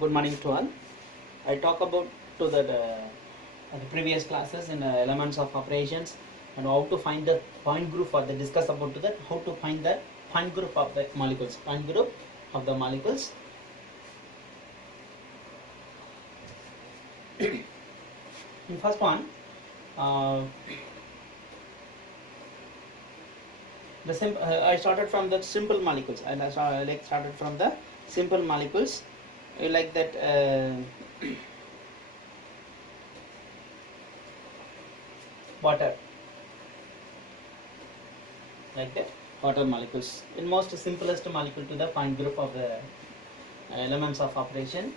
Good morning to all. I talk about to the previous classes in elements of operations and how to find the point group for the discuss about to that how to find the point group of the molecules. Point group of the molecules. In first one, I started from the simple molecules, and I started from the simple molecules. Like that. Water, like that, water molecules, in most simplest molecule to the point group of the elements of operation.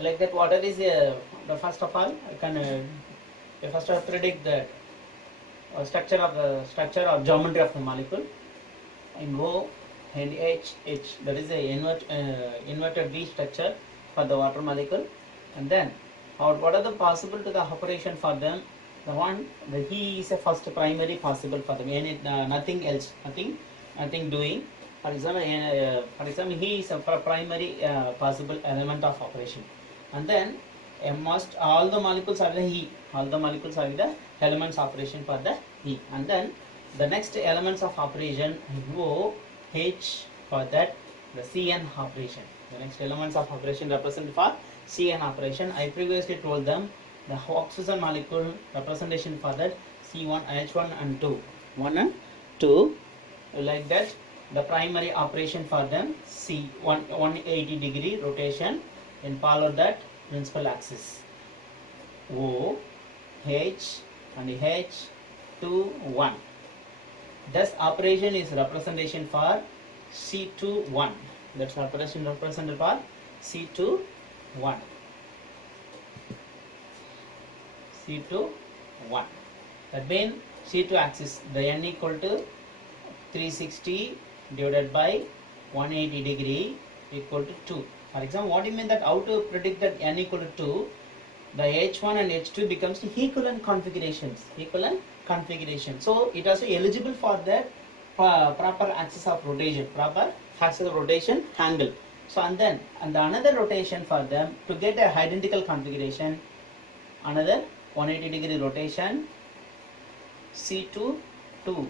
Like that, water is the first of all I can first predict the structure or geometry of the molecule in O and H. That is a inverted V structure for the water molecule, and then what are the possible to the operation for them? The one, the he is a first primary possible for them, nothing else, nothing doing. For example, he is a primary possible element of operation, and then must all the molecules are the he, all the molecules are the elements operation for the he, and then the next elements of operation O H for that the Cn operation. The next elements of operation represent for Cn operation. I previously told them the oxygen molecule representation for that C1, H1 and 2. 1 and 2, like that. The primary operation for them C 180 degree rotation, and follow that principal axis O, H and H 2, 1. This operation is representation for C2, 1. That's operation represented for C2, 1. C2, 1. That means C2 axis, the n equal to 360 divided by 180 degree equal to 2. For example, what do you mean that how to predict that n equal to 2? The H1 and H2 becomes the equivalent configurations. So it is eligible for that proper axis of rotation, angle. So and then another rotation for them to get a identical configuration, another 180 degree rotation, C2, 2.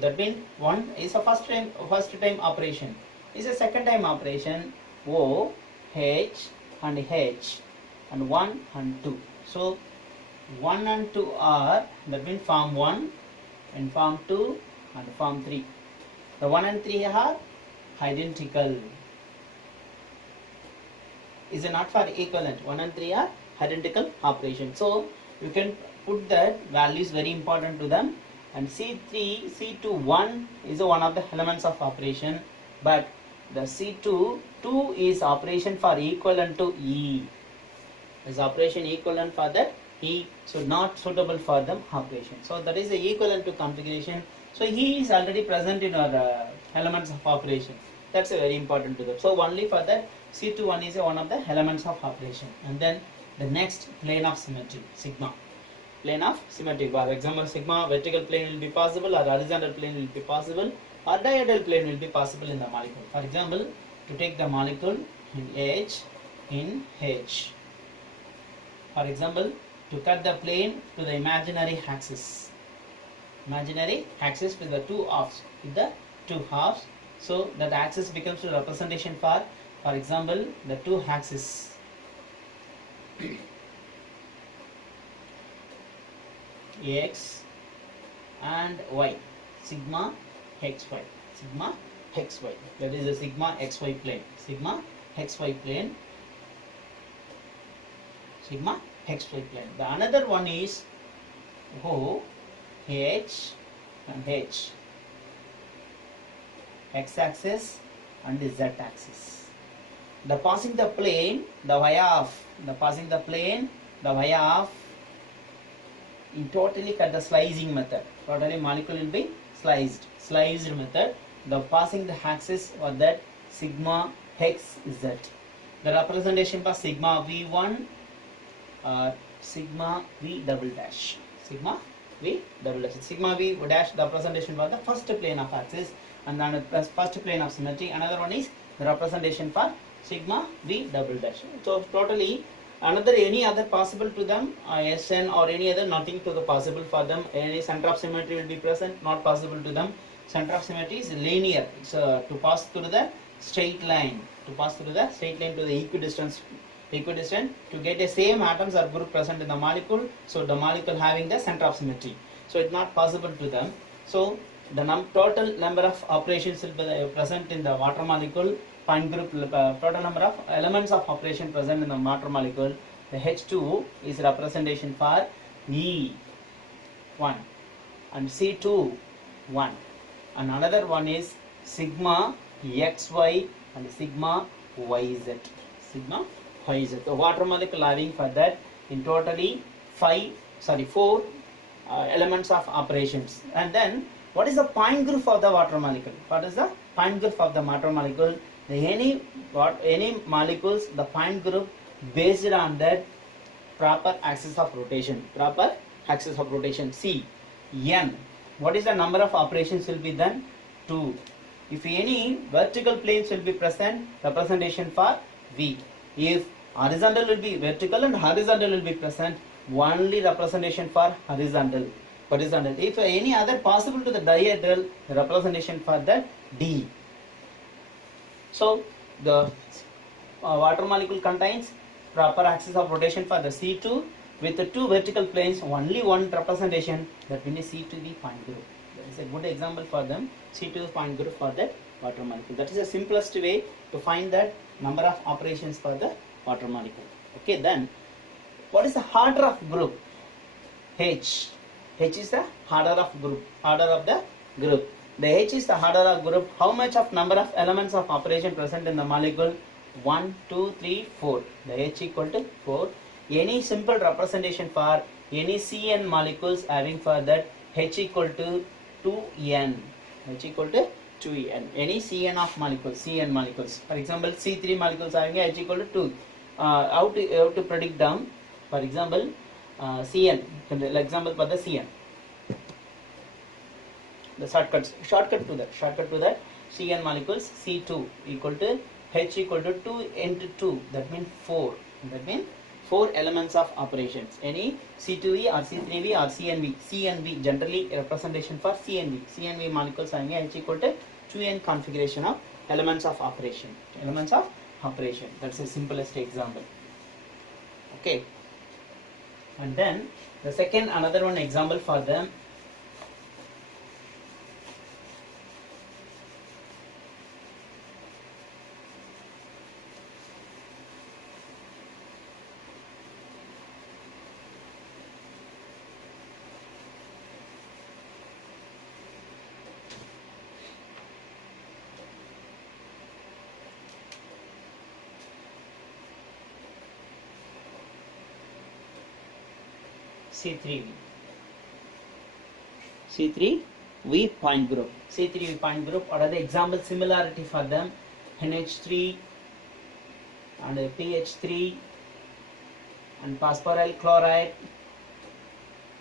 That means one is a first time operation. Is a second time operation O, H and H, and 1 and 2. So 1 and 2 are, that means form 1 and form 2 and form 3. The 1 and 3 are identical. Is it not for equivalent? 1 and 3 are identical operation. So you can put that values very important to them. And C3, C2, 1 is one of the elements of operation, but the C2, 2 is operation for equivalent to E. Is operation equivalent for that E, so not suitable for them operation. So that is the equivalent to configuration. So he is already present in our elements of operation. That's a very important to them. So only for that C2, 1 is one of the elements of operation. And then the next plane of symmetry, sigma. Plane of symmetry. For example, sigma vertical plane will be possible, or horizontal plane will be possible, or diagonal plane will be possible in the molecule. For example, to take the molecule in H, for example, to cut the plane to the imaginary axis with the two halves, so that axis becomes the representation for example, the two axes. X and Y, sigma xy, that is a sigma xy plane, The another one is O, H and H, x axis and z axis. The passing the plane, the via of in totally cut the slicing method. Totally molecule will be sliced method. The passing the axis or that sigma x z. The representation for sigma v1 sigma v double dash. Sigma v dash the representation for the first plane of axis, and then the first plane of symmetry. Another one is the representation for sigma v double dash. So totally another any other possible to them, Sn or any other, nothing to the possible for them. Any center of symmetry will be present, not possible to them. Center of symmetry is linear, so to pass through the straight line, to the equidistant to get the same atoms or group present in the molecule. So the molecule having the center of symmetry, so it's not possible to them. So the total number of operations will be present in the water molecule. Point group, total number of elements of operation present in the water molecule. The H2 is representation for E1 and C2 1, and another one is sigma xy and sigma yz. Sigma yz. The water molecule having for that in totally 4 elements of operations. And then what is the point group of the water molecule? What is the point group of the water molecule? Any molecules, the point group based on that proper axis of rotation. C n. What is the number of operations will be done? 2. If any vertical planes will be present, representation for V. If horizontal will be vertical and horizontal will be present, only representation for horizontal. If any other possible to the dihedral, representation for that D. So the water molecule contains proper axis of rotation for the C2 with the 2 vertical planes, only one representation, that will be C2V point group. That is a good example for them, C2V point group for that water molecule. That is the simplest way to find that number of operations for the water molecule. Okay, then what is the order of group? H. H is the order of the group. The H is the order of group. How much of number of elements of operation present in the molecule? 1, 2, 3, 4. The H equal to 4. Any simple representation for any Cn molecules having for that H equal to 2n. H equal to 2n. Any Cn of molecules, Cn molecules. For example, C3 molecules having H equal to 2. How to predict them? For example, Cn. Example for the Cn. The shortcut to that Cn molecules, C2 equal to H equal to 2 into 2, that means 4. That means 4 elements of operations. Any C2V or C3V or CNV. CNV generally representation for CNV. CNV molecules having H equal to 2n configuration of elements of operation. That's the simplest example. Okay. And then the second, another one example for them. C3V point group. C3V point group. What are the example similarity for them? NH3 and PH3 and phosphoryl chloride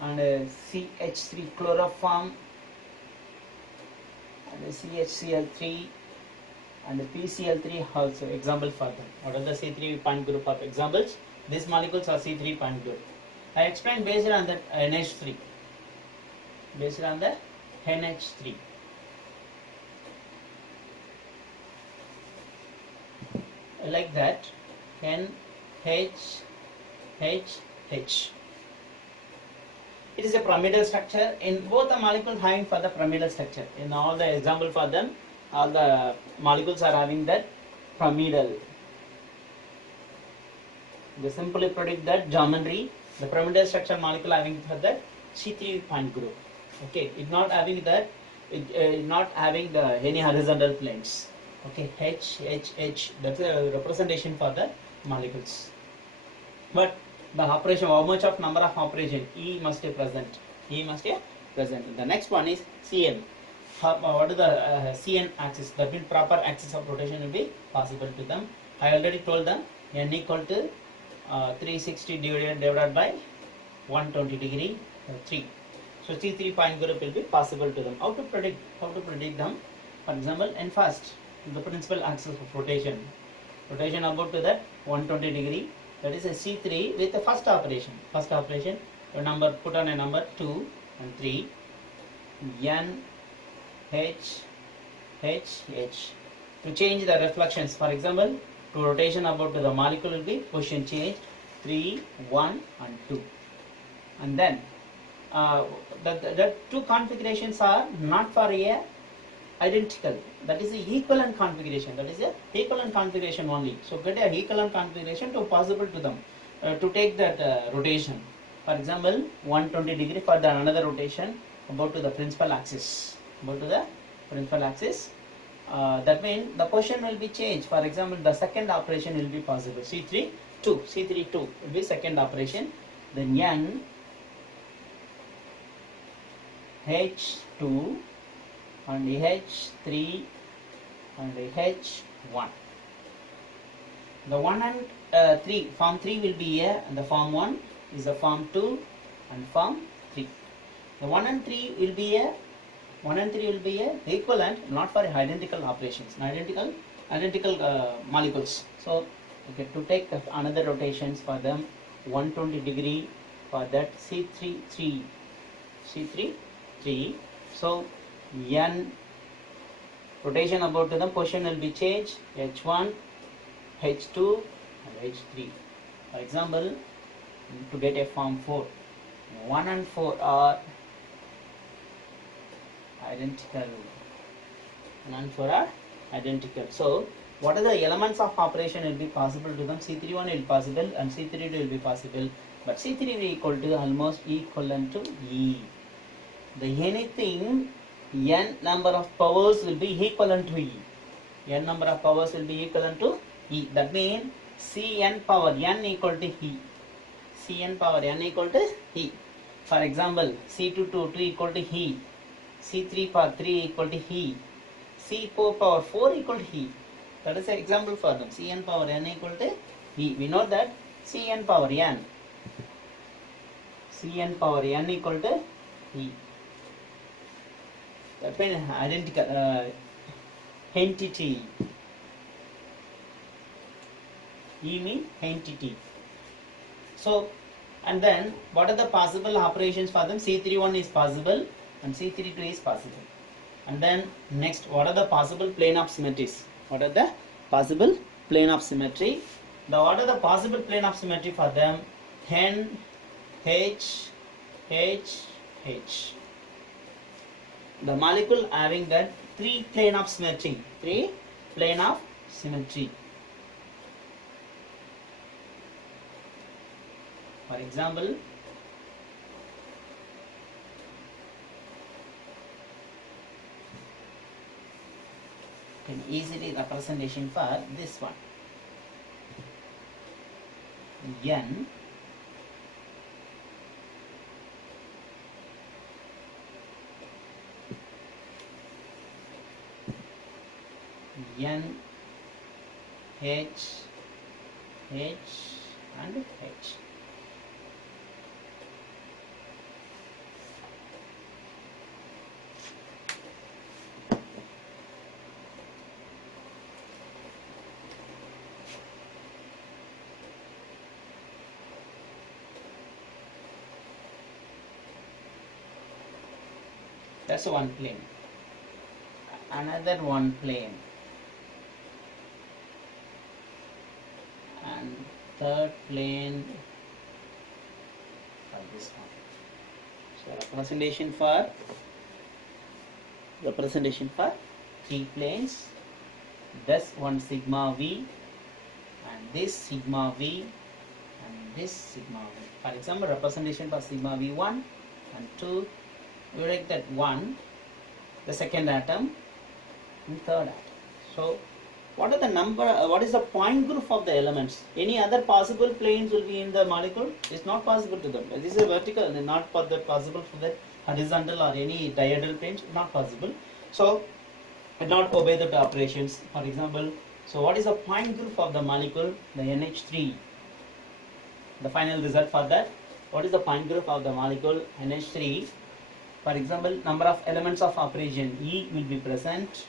and CH3 chloroform and CHCl3 and PCl3 also example for them. What are the C3 point group of examples? These molecules are C3 point group. I explained based on the NH3. Like that, N, H, H, H. It is a pyramidal structure. In both the molecules having for the pyramidal structure. In all the example for them, all the molecules are having that pyramidal. They simply predict that geometry. The pyramidal structure molecule having for that C3 point group. Okay, it not having that, not having the any horizontal planes. Okay, H, H, H. That's a representation for the molecules. But the operation, how much of number of operation? E must be present. The next one is Cn. What is the Cn axis? That means proper axis of rotation will be possible to them. I already told them n equal to 360 divided by 120 degree 3. So C3 point group will be possible to them. How to predict them? For example, in first the principal axis of rotation. Rotation about to that 120 degree. That is a C3 with the first operation. First operation, a number, put on a number 2 and 3. N, H, H, H. To change the reflections, for example, to rotation about to the molecule will be position change 3, 1 and 2. And then the two configurations are not for a identical, that is the equivalent configuration, that is a equivalent configuration only. So get a equivalent configuration to possible to them to take that rotation. For example, 120 degree for the another rotation about to the principal axis, about to the principal axis. That means the position will be changed. For example, the second operation will be possible. C3 2, C3 2 will be second operation. Then N, H2 and H3 and H1. The 1 and 3, form 3 will be here, and the form 1 is the form 2 and form 3. The 1 and 3 will be here, 1 and 3 will be here equivalent, not for identical operations, identical molecules. So okay, to take another rotations for them, 120 degree for that C3 3. So N rotation about to them, position will be changed H1, H2 and H3. For example, to get a form 4, 1 and 4 are identical. 1 and 4 are identical. So what are the elements of operation will be possible to them? C31 will be possible and C32 will be possible, but C3 will be equal to almost equivalent to E. The anything n number of powers will be equivalent to E. N number of powers will be equivalent to E. That means Cn power n equal to E. Cn power n equal to E. For example, C2 to 2 equal to E. C3 power 3 equal to E. C4 power 4 equal to E. That is an example for them. Cn power n equal to E. We know that Cn power n equal to E. That means identical entity. E means entity. So, and then what are the possible operations for them? C31 is possible and C32 is possible. And then next, what are the possible plane of symmetries? What are the possible plane of symmetry? What are the possible plane of symmetry for them? N, H, H, H. The molecule having that 3 plane of symmetry. 3 plane of symmetry. For example, can easily representation for this one. N N H H and H. That's one plane. Another one plane. And third plane for this one. So representation for 3 planes. This one sigma V and this sigma V and this sigma V. For example, representation for sigma V1 and 2. We write that 1, the second atom and third atom. So what are the number, what is the point group of the elements? Any other possible planes will be in the molecule? It's not possible to them. This is a vertical, not possible for the horizontal or any diagonal planes, not possible. So it not obey the operations. For example, so what is the point group of the molecule? The NH3. The final result for that, what is the point group of the molecule NH3? For example, number of elements of operation E will be present,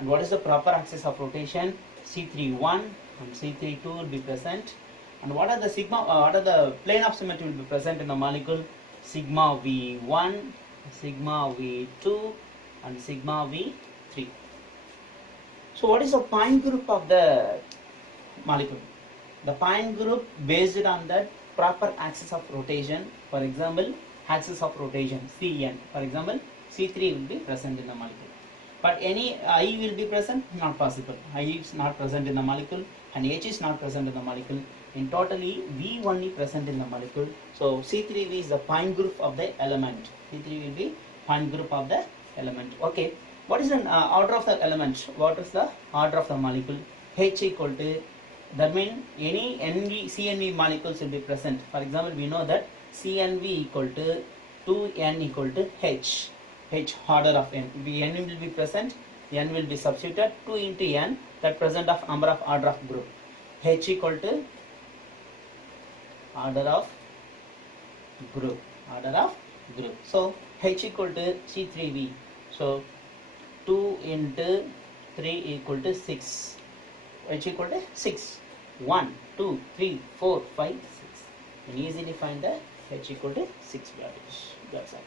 And what is the proper axis of rotation? C31 and C32 will be present. And what are the what are the plane of symmetry will be present in the molecule? Sigma V1, sigma V2 and sigma V3. So what is the point group of the molecule? The point group based on that proper axis of rotation. For example, axis of rotation Cn. For example, C3 will be present in the molecule. But any I will be present? Not possible. I is not present in the molecule and H is not present in the molecule. In totally, V only present in the molecule. So C3V is the point group of the element. C3 will be point group of the element. Okay. What is the order of the element? What is the order of the molecule? H equal to, that means any NV, CNV molecules will be present. For example, we know that CNV equal to 2N equal to H. H order of N. N will be present, N will be substituted, 2 into N, that present of number of order of group. H equal to order of group. So H equal to C3V. So 2 into 3 equal to 6. H equal to 6. 1, 2, 3, 4, 5, 6. You can easily find the H equal to 6 values. That's all.